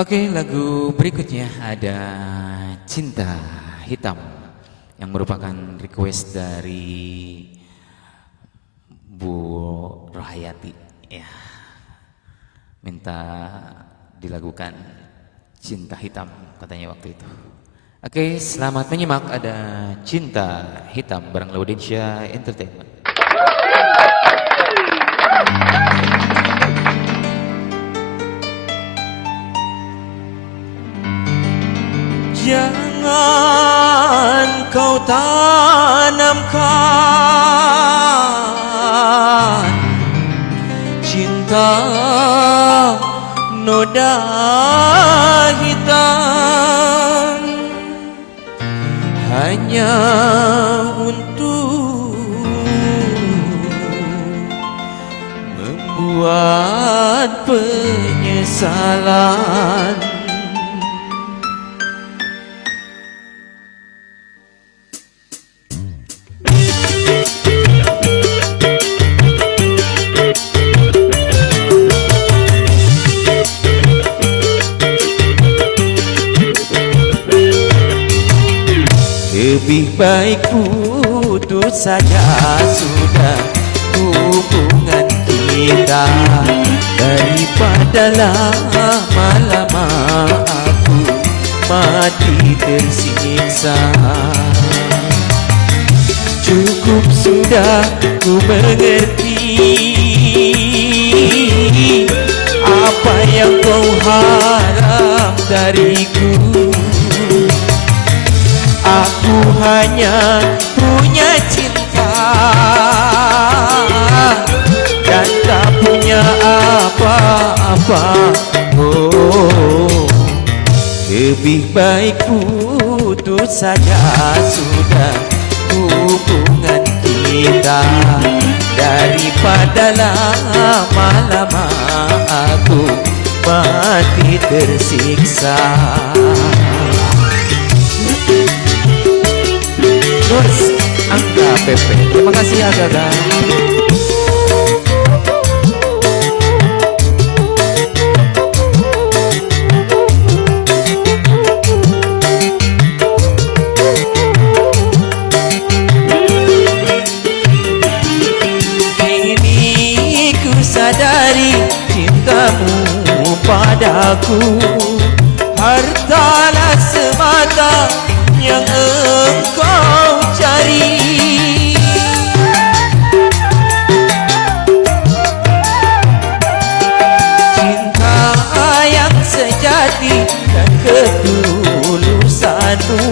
Oke, lagu berikutnya ada Cinta Hitam yang merupakan request dari Bu Rohayati ya. Minta dilakukan Cinta Hitam katanya waktu itu. Oke, selamat menyimak ada Cinta Hitam bareng Laudensia Entertainment. Jangan kau tanamkan cinta noda hitam hanya untuk membuat penyesalan. Lebih baik putus saja sudah hubungan kita daripada lama-lama aku mati tersiksa. Cukup sudah ku mengerti apa yang kau harap dariku. Aku hanya punya cinta dan tak punya apa-apa. Oh, lebih baik putus saja sudah hubungan kita daripada lama-lama aku mati tersiksa. Nurs Angga Pepe, terima kasih Aga. Kini ku sadari cintamu padaku hartalah semata yang engkau cari. Cinta yang sejati dan ketulusanmu,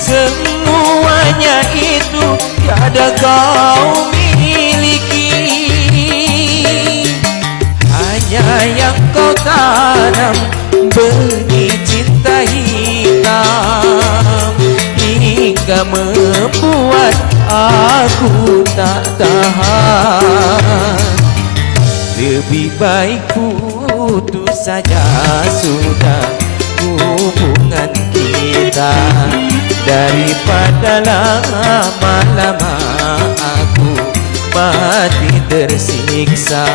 semuanya itu tiada kau miliki. Hanya yang kau tanam benih cinta hitam hingga membuat aku tak tahan. Lebih baik putus saja sudah hubungan kita daripada lama-lama aku mati tersiksa.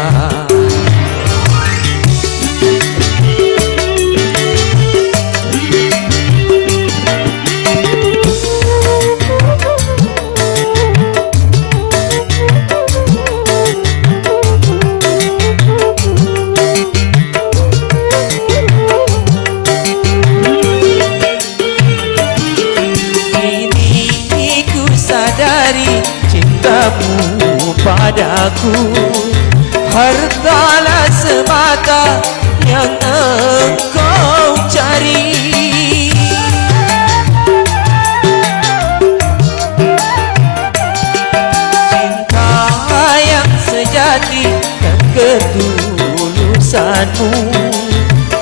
Cintamu padaku hartalah semata yang engkau cari. Cinta yang sejati dan ketulusanmu,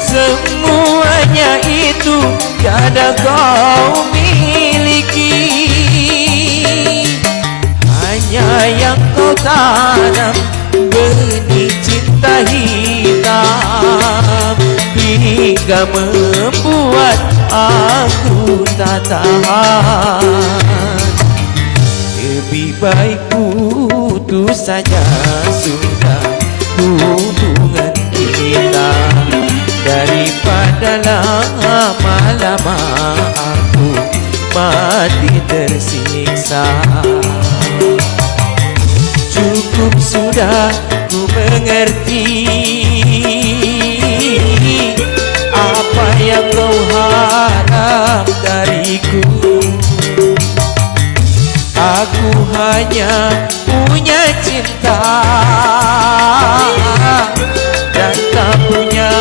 semuanya itu tiada kau miliki. Yang kau tanam benih cinta hitam hingga membuat aku tak tahan. Lebih baik putus saja sudah hubungan kita daripada tersiksa. Cukup sudah ku mengerti apa yang kau harap dariku. Aku hanya punya cinta dan tak punya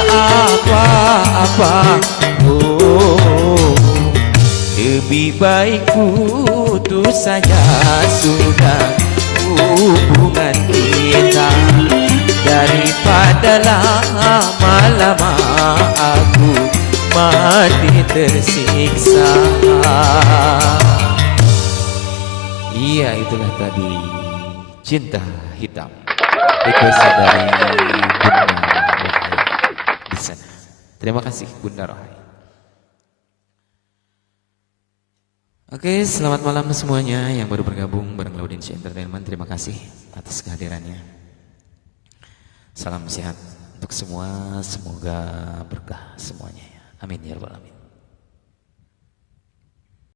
apa-apa. Oh, lebih baik putus saja sudah hubungan kita, daripada lama-lama aku mati tersiksa. Iya, itulah tadi Cinta Hitam, request dari Bunda Rohaya di sana. Terima kasih Bunda Rohaya. Oke, selamat malam semuanya yang baru bergabung bareng Laudensia Entertainment. Terima kasih atas kehadirannya. Salam sehat untuk semua, semoga berkah semuanya. Amin ya rabbal alamin.